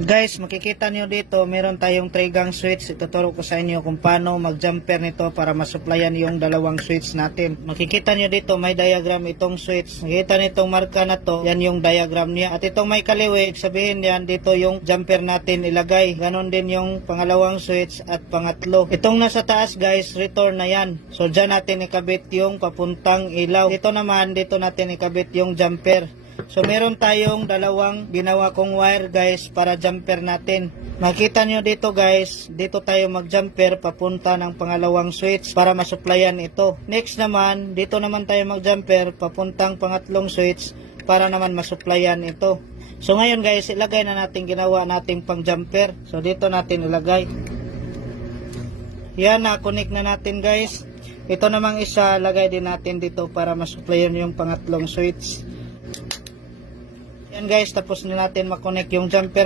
Guys, makikita nyo dito, meron tayong 3 gang switch. Ituturo ko sa inyo kung paano mag-jumper nito para masuplayan yung dalawang switch natin. Makikita nyo dito, may diagram itong switch. Makikita nitong marka na to, yan yung diagram niya. At itong may kaliwi, sabihin yan, dito yung jumper natin ilagay. Ganon din yung pangalawang switch at pangatlo. Itong nasa taas guys, return na yan. So dyan natin ikabit yung papuntang ilaw. Dito naman, dito natin ikabit yung jumper. So meron tayong dalawang ginawa kong wire guys para jumper natin. Makita nyo dito guys, dito tayo mag-jumper papunta ng pangalawang switch para masuplayan ito. Next naman, dito naman tayo mag-jumper papuntang pangatlong switch para naman masuplayan ito. So ngayon guys, ilagay na natin ginawa nating pang jumper. So dito natin ilagay. Yan, na-connect na natin guys. Ito namang isa, lagay din natin dito para masuplayan yung pangatlong switch. Yan guys, tapos na natin makonect yung jumper.